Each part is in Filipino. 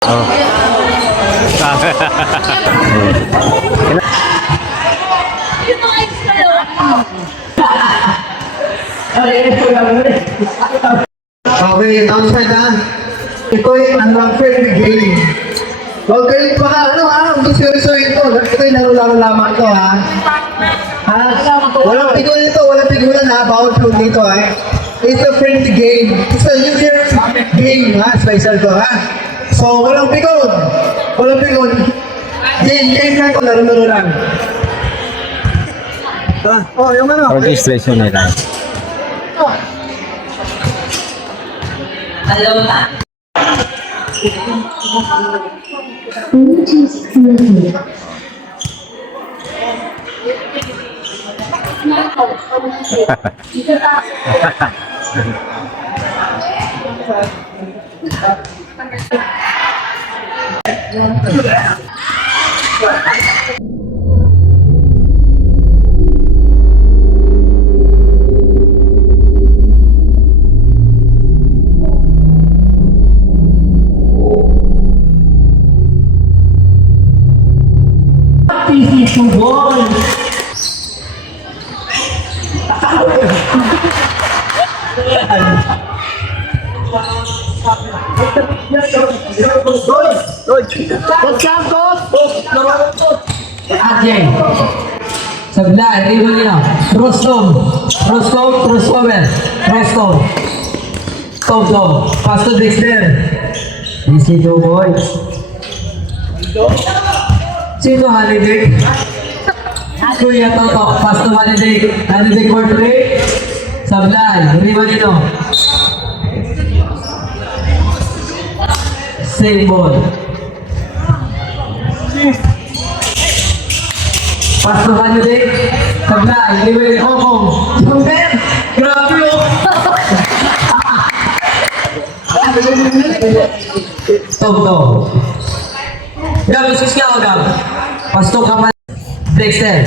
Okay, outside na. Ito'y unfair game. Huwag kayo baka seryoso ito. Ito'y laro-laro lamang ito, ha? Walang pigulan ito, walang pigulan, ha? Bawal po dito, ha? It's a friendly game. It's a New Year game, ha? Special to, ha? So, walang pigulan. Walang pigulan. Game lang ko, laro-laro lang. Oh, yung ano? Registration nila. Hello na. Ajay. Sebelah, ini begini. Rostom. Tom. Pastor Dexter. Di situ boy. Sino Halidik? Kuya Toto. Pastor Halidik portrait. Sebelah, ini begini. Same ball. Pastor Halidik. Sebelah, ini begini. Grabe yun. Tom. Gam, isus ka o Gam? Pastor Kamal. Dexter.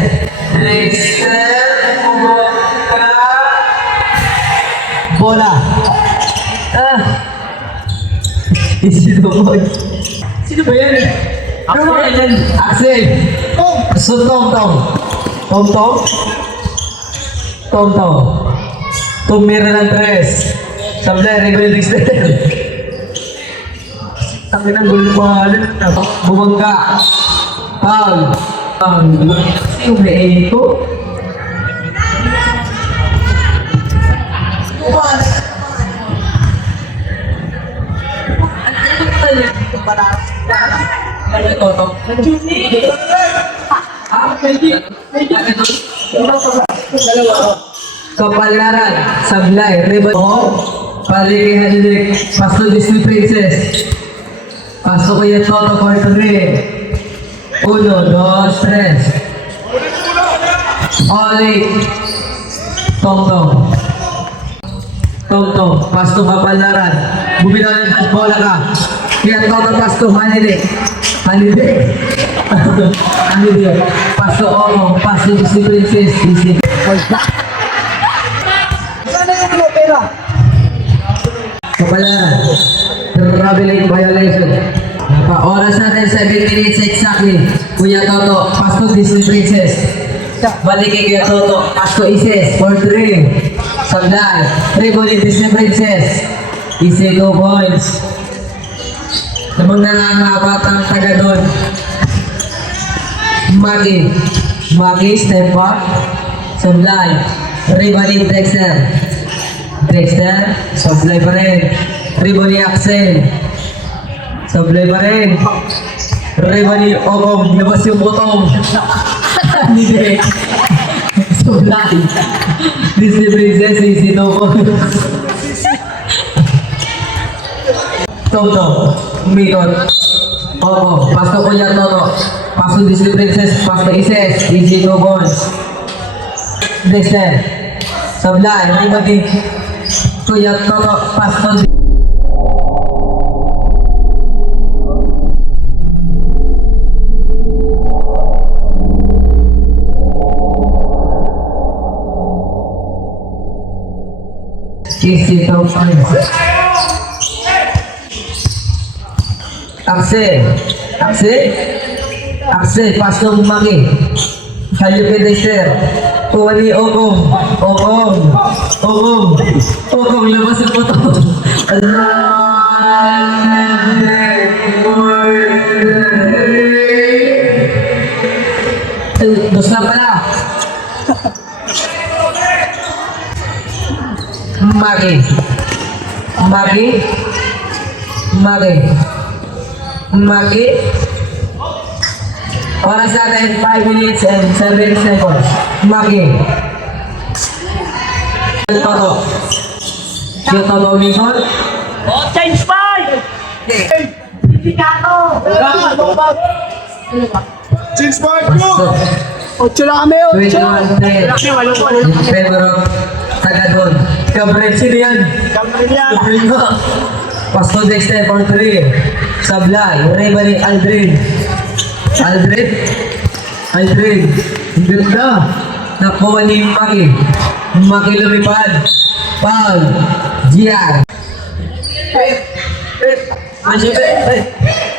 Bola. Sino boy? Sino ba yan? Ano ba yan? Axel. So, Tom. Tumira ng tres. Sablay, Rebel Dexter. Ang inang gulo pa bumangga. Paul. Sino ba ito? Kapalaran, Sablay, Rebel. Palikihan ni Pastor Disney Princess. Pasok ko yung Toto Cortore. 1, 2, 3. Oli. Tom. Pastor Kapalaran. Bumitaw ng bola ka. Kaya Toto Pastor Halidik. Pastor Omo. Pastor Disney Princess. Kapalaran. Traveling violation. Oras natin 7 minutes exactly. Kuya Toto, Pastor Disney Princess. Balikin Kuya Toto, Pastor Isis, for 3. Sandal, Rebel Disney Princess. Easy 2 points. Namang nangangabatang taga doon. Maki, step up. Sandal, Rebel Dexter. Sablay pa rin. Rebel Axel. Sablay pa rin. Rebel Ogom. Labas yung botong. Hindi. Sablay. Disney Princess. Easy Toto. Umikot. Pastor Kuya Toto. Pastor Disney Princess. Pastor Isis. Easy Toto. Dexter. Sablay. Rebel Kuya Toto. Pastor Easy 2 points. Axel, pass to Maki. Hayupi Dexter. Kuha ni Okong, labas ang puto. Dos na pala. Maki. Oras natin 5 minutes and 7 seconds. Maki. Toto Minson. Change five! Pipikato! Change part Pasto. 8 lang kami, 21 in favor of Tagadon. Gabriel, sino yan? Gabriel ko. Pasto Dexter for 3. Sablay. Raymond Aldrin. Aldrin. Ang ganda. Nakuha ni Maki lumipad. Paul. Gian.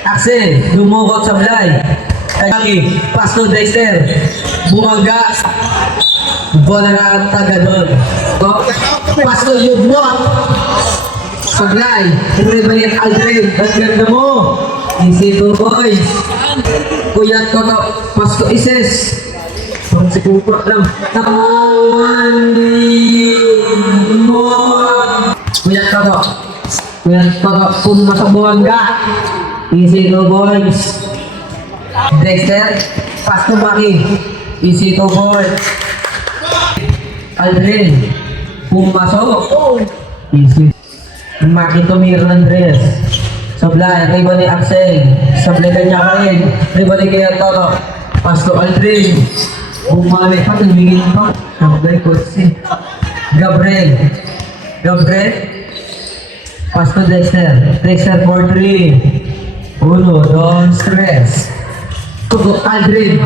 Axel. Lumukot Sablay. Maki. Pasto Dexter. Bumangga. Bola na Tagadon. Pasto Yugmot. Sablay. Raymond Aldrin. Ang ganda mo. Easy to boys. Kuya Toto, Pasko Ises. Parang si Kupa lang. Tamandi mo. Kuya Toto, pumasok buwangga. Easy to boys. Dexter, Pasko Maki. Easy to boys. Aldrin, pumasok. Easy. Maki to Miro Andres. Sablay, riba ni Axel. Sablay ka niya ka rin. Riba ni Kuya Toto. Pasto Aldrin. Bumalik pa, tumingin pa. Sablay ko si Gabriel. Pasto Dexter. Dexter for 3. 1, 2, 3. Aldrin.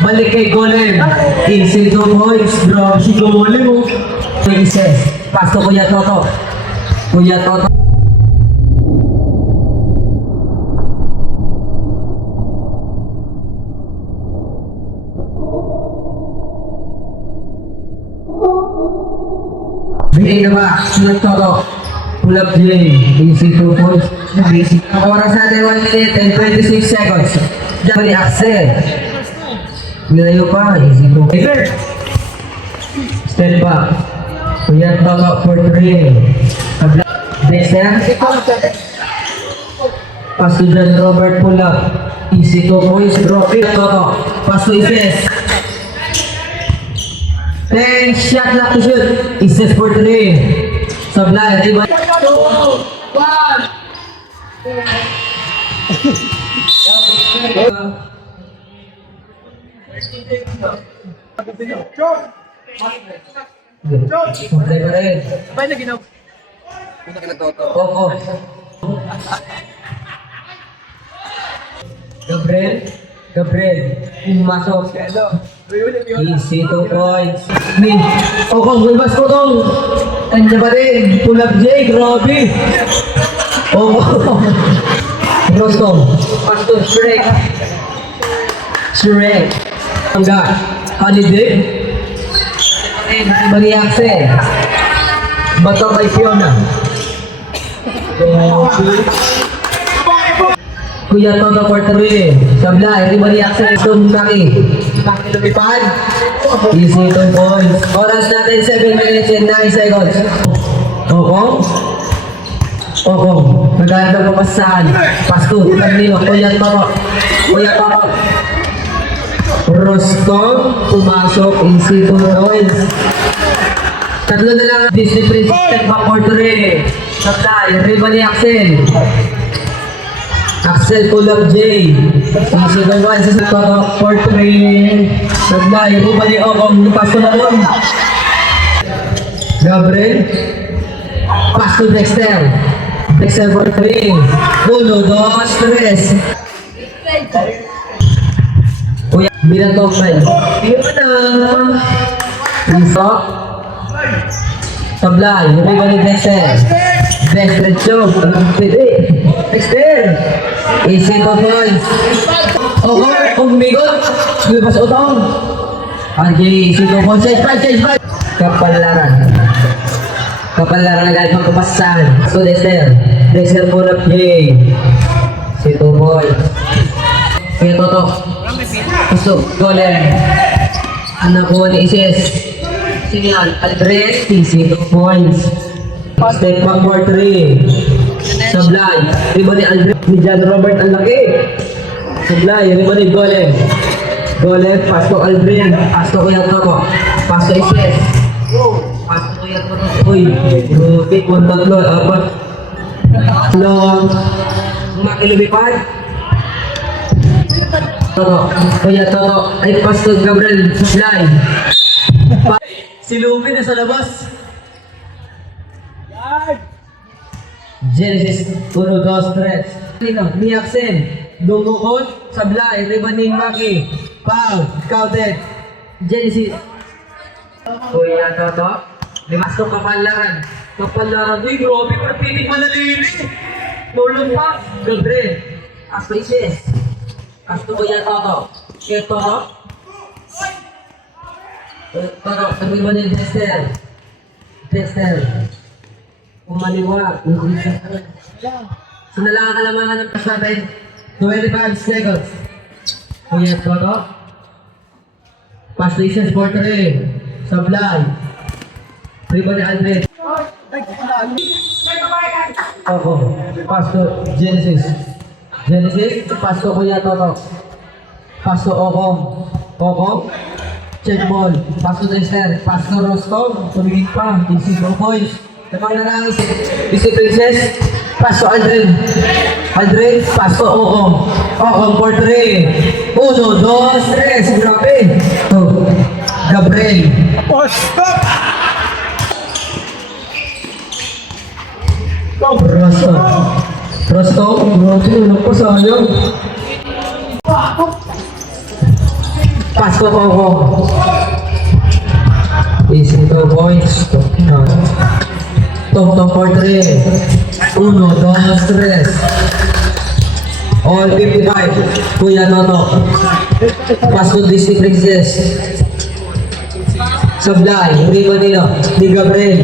Balik kay Golem. Easy to boys. Bro, si Golem. Princess. Pasto Kuya Toto. Bigay na ba? Sunod Toto. Pull up J. Easy 2 points. Basic. Ang oras natin 1 minute and 26 seconds. Diyan ni Axel. Nilayo pa. Easy 2 points. Step back. Kuya Toto for 3. Dexter. Pass to John Robert pull up. Easy 2 points. Drop it. Toto. Pass to Ises. 10 shot na to shoot. Ises for 3. Sablay. Riba. 2, 1. Sablay pa rin. Sabay na ginaw. Oo. Gabriel. Pumasok. Easy 2 points. Min. Okong, bulbas ko tong. Kanya pa rin. Pull up J. Grabe. Okong. Rostong. Pasto. Shrek. Hangga. Holiday. Bani Axel. Bato kay Fiona. Kuya Toto for 3. Sablay. Riba ni Axel. Maki lumipad. Easy 2 points. Oras natin 7 minutes and 9 seconds. Okong. Naganda pa pasahan. Pasto. Tanino. Kuya Toto. Rostong. Pumasok. Easy 2 points. Tatlo na lang. Disney Princess. Step back for 3. Sablay. Riba ni Axel. Pull up J. Easy 2 points. Sa Toto for 3. Sablay. Riba ni Okong. Pasto na doon. Gabriel. Pasto Dexter. Dexter for 3. 1, 2, 3. Kuya, binatong na yun. Iyon na. Isok. Sablay, Riba ni Dexter. Dexter Chok, pwede. Dexter. Easy to points. Okay, umigot. Lupas utong. RJ, easy to points. Change 5. Kapalaran. Kapalaran agad magpapasan. So Dexter. Dexter pull up J. Easy to points. Kaya Toto. Gusto, golem. Anak ko ni Isis. Sino yan? Aldres, easy 2 points. Step back for 3. Sablay, riba ni Aldres. Ni John Robert ang laki. Sablay, riba ni Golem. Golem, pass to Aldrin. Pass to Kuya Toto. Pass to Isis. Pass to Kuya Toto. Uy, pick 1, 3, 4. Long. Makilumipad. Toto, Kuya Toto. Ay, pass to Gabriel. Sablay. Si Lupi na sa labas. Genesis 1, 2, 3. Niaksen. Dumukot. Sablay. Ribaning Maki. Foul. Counted. Genesis. Kuya Toto. Limas to kapalaran. Kapalaran. Uy, grabe. Parpiling malalili. Tulong pa. Gabriel. Asto Isis. Asto Kuya Toto. Kuya Toto. Toto, sabi mo ni Dexter. Dexter. Umaliwa. Sinala kalamangan ng pass natin. 25 seconds. Kuya Toto. Pass to Isis for 3. Sablay. Riba ni Aldred. Ako. Pass to Genesis. Genesis. Pass to Kuya Toto. Pass to Okong. Okong. Check ball. Pass to Dexter. Pass to Rostov. Tumigit pa. This is 2 points. Namang nanangis. This is Princess. Pass to Aldrin. Aldrin. Pass to Okong. Okong for 3. 1, 2, 3. Grabe. Oh. Gabriel. Rostov. Rostov. Grabe. Ano pa sayang? Pass to Okong. Easy 2 points. Top for 3. 1, 2, 3. All 55. Kuya Toto. Pass to Disney Princess. Sablay. Hindi ba nila? Ni Gabriel.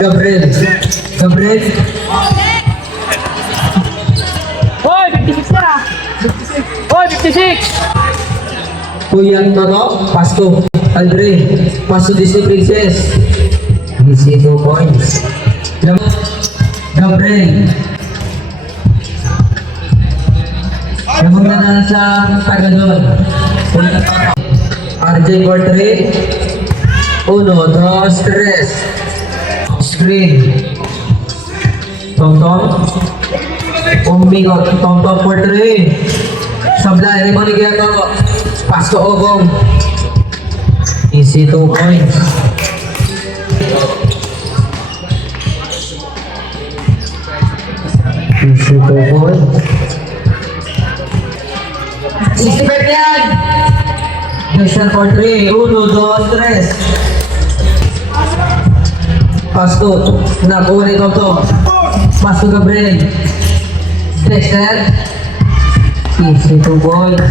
Gabriel. Gabriel. Hoy, 56 na! Hoy, 56! Kuya Toto. Pass to Andre. Pass to Disney Princess. Easy 2 points. Gabriel. Namang na sa Tagadon. RJ for 3. 1, 2, 3. Screen. Tom-tom. Umigot. Tom-tom for 3. Sablay. Rin mo ni Kuya Toto. Pass to Ogong. Easy 2 points. Easy 2 points. 65 yan! Dexter for 3. 1, 2, 3. Pass to. Nakuha ni Toto. Pass to Gabriel. Dexter. Easy 2 points.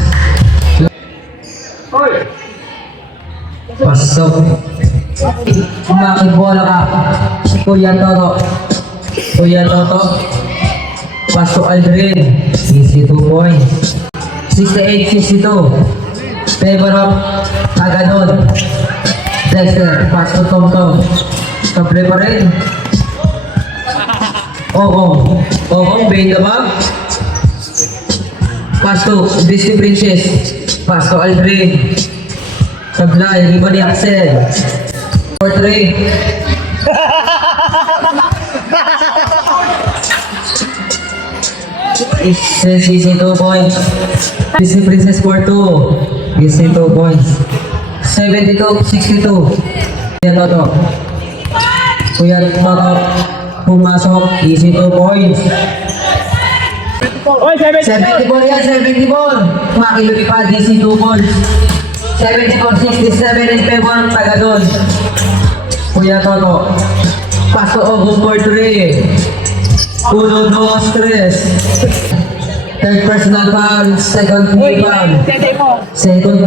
Pasok. Makibola ka. Kuya Toto. Kuya Toto. Pass to Aldrin. Easy 2 points. 68-62. Favor of Tagadon. Dexter. Pass to Tom-tom. Kaple pa rin. Okong. Okong. Bain na ba? Pass to Disney Princess. Pass to Aldrin. Sablay, riba ni Axel. 4-3. Easy 2 points. Disney Princess 4-2. Easy 2 points. 72-62. Kuya Toto. Kuya Toto. Pumasok. Easy 2 points. Hoy, 74 yan, 74. Makilumipad, easy 2 points. 74-67 in favor ng Tagadon. Kuya Toto. Paso Ogos for 3. 1, 2, 3. Third personal foul, second free foul. Tete mo. Second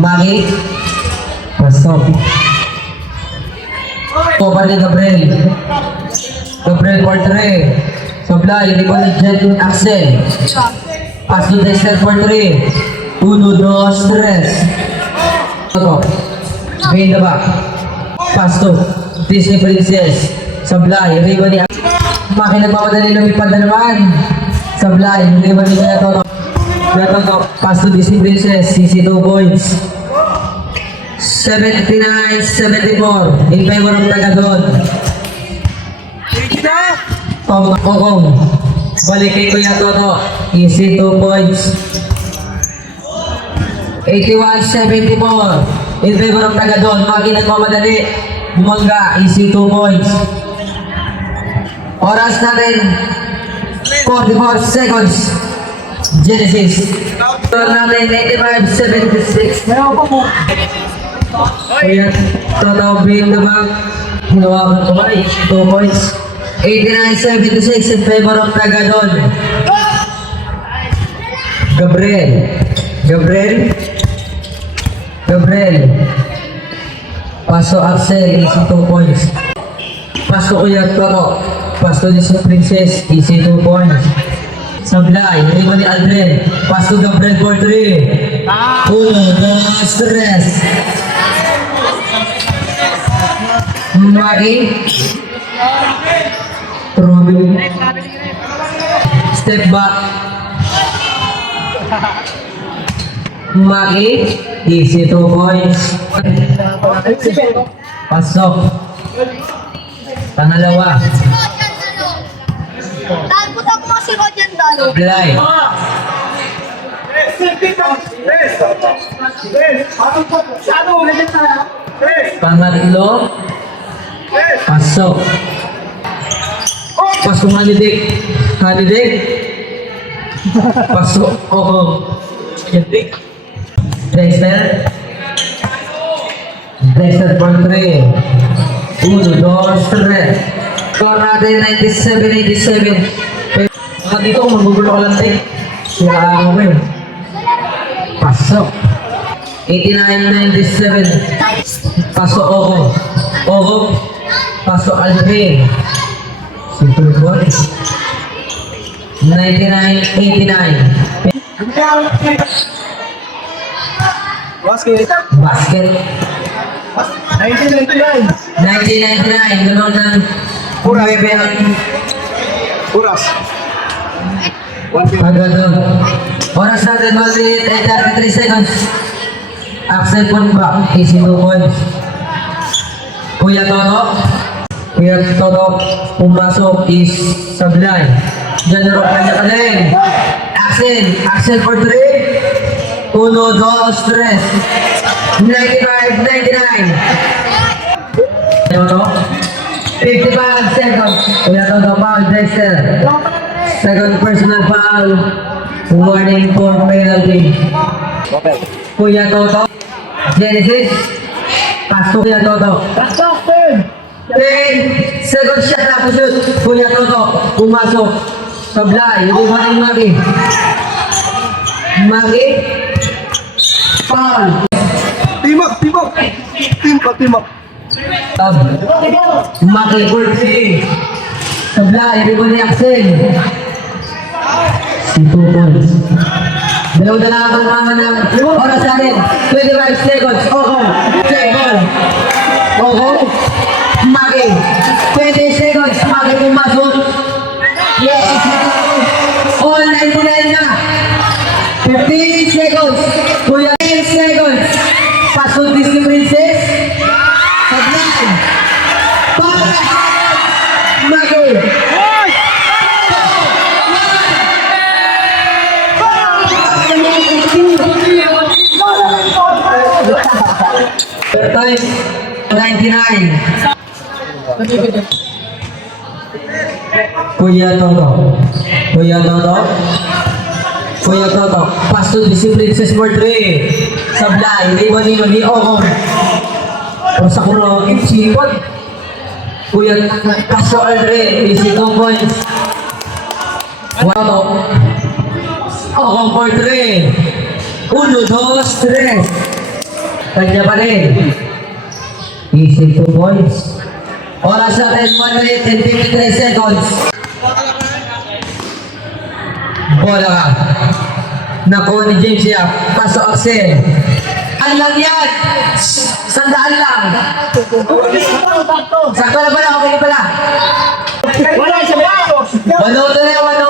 Magi. Pasok. Copa ni Gabriel. Gabriel for 3. Sablay, rebound ni Jet Axel. Pass to Dexter for 3. 1, 2, 3. Toto. Behind the back. Pass to Disney Princess. Sablay, rebound ni Maki nagpapadali lumipad na naman. Sablay, rebound ni Toto. Toto, pass to Disney Princess. CC 2 points. 79-74 in favor of Tagadon. Pong, balik kay Kuya Toto. Easy 2 points. 81-74 in favor of Tagadon. Maki nagmamadali. Bumangga, easy 2 points. Oras natin 44 seconds. Genesis. Oras natin 85-76. Meron pa mo. Kuya Toto being the back. Hinawakan ko ba? 2 points. 89-76 in favor of Tagadon. Gabriel. Paso Axel, easy 2 points. Paso Kuya Toto. Paso Disney Princess, easy 2 points. Sablay, rebound ni Aldrin. Paso Gabriel for 3. 1, 2, 3. Magi. Robin. Step back. Magi. Easy 2 points. Pasok. Pangalawa. Puta ko si Roger Dalo. Sablay. Pangatlo. Pasok. Pasok Halidik. Pasok. Halidik. Dexter for 3. 1, 2, 3. Score natin 97-87. Dito kung magugulo ka lang tayo. Sira ako yun. Pasok. 89-97. Pasok Ogo. Pasok Alvin. Simple boys. 99-89. Basket. 1999. 1999. Ganun ng Purebe ang Puras. Tagadon. Oras natin 1 minute and 33 seconds. Axel Ponba, easy 2 points. Kuya Toto, pumasok is Sablay. General kanya ka din. Axel for 3. 1, 2, 3. 95-99. Toto, 55 seconds. Kuya Toto, foul, Dexter. Second personal foul. Warning for penalty. Kuya Toto. Genesis. Pasok Kuya Toto. 10 second shot na to shoot. Kuya Toto. Pumasok. Sablay. Rebound Magi. Foul. Team up. Magi for 3. Sablay. Rebound ni Axel. 2 points. Dalawa na lang ang mga ng oras natin. 25 seconds. Oho. Magi. 20 seconds. Magi pumasok. Yes. All 99 na. 15 seconds. Kuya 10 seconds. Pasok Disney Princess. Sablay. Magi. Third time, 99. Kuya Toto. Pass to Discipline Princess for 3. Sablay, rebound ni Ogong. O sa kulo, sipot. Kuya Castro Aldrin, easy 2 points. Wow. O, for 3. 1, 2, 3. Kanya pa rin. Easy 2 points. Oras natin 1 minute and 53 seconds. Bola ka. Nakuha ni James Yap. Pasok Axel. Ano lang yan? Sandaan lang. Sakto na pala, okay na pala. Wala siya ba? 1-0 na, 1-0.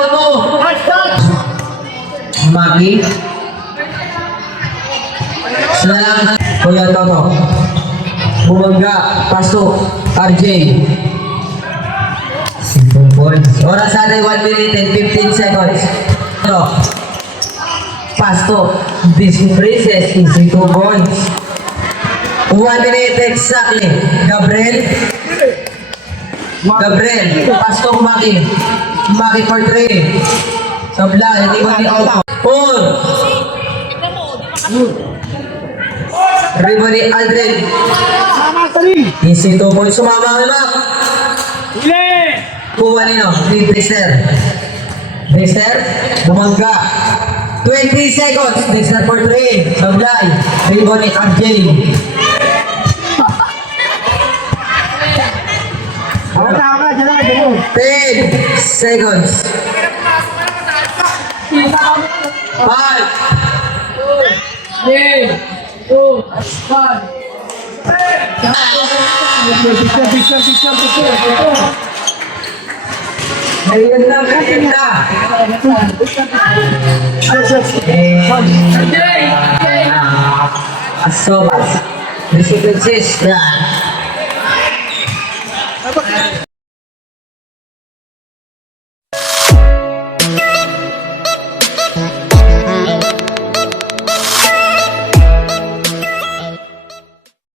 Maki. Salamat. Kuya Toto. Bumangga. Pasok. RJ. simple points. Oras natin 1 minute and 15 seconds. Ito. Pasto. Disney Princess. Easy 2 points. 1 minute exactly. Gabriel. Pasto Maki. Maki for 3. Sabla. Hindi mo ni Auto. 4. Riboni Aldrin. Easy 2 points. Sumama ka na. Huli! Kuha nino. Dexter. Bumangga. 20 seconds. Dexter for 3. Sablay. Riboni RJ. 10 seconds. 5. 3, 2, 1. Ayun na, ayun na. Asobas. Discipline 6.